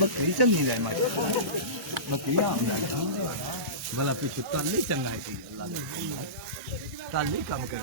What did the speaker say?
बकरी चंगी है बकरी भला पीछे तल नहीं चंगा है तल नहीं कम कर